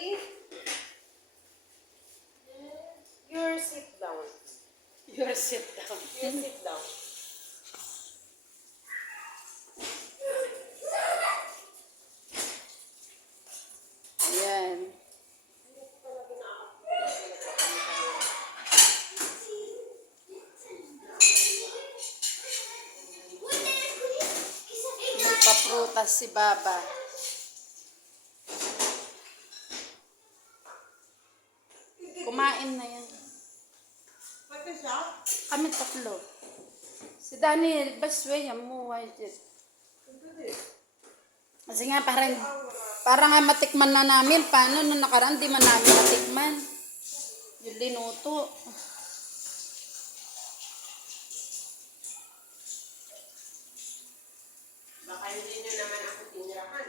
Daddy. Your sit down. Your sit down. You sit down. Ayan. Magpaprutas si Baba. Kumain na yan. Pati siya? Kami tatlo. Si Daniel, baswe yan mo. Kasi nga parang nga matikman na namin. Paano nung nakaraan di man namin matikman. Yung linuto. Baka hindi nyo naman ako tinirahan.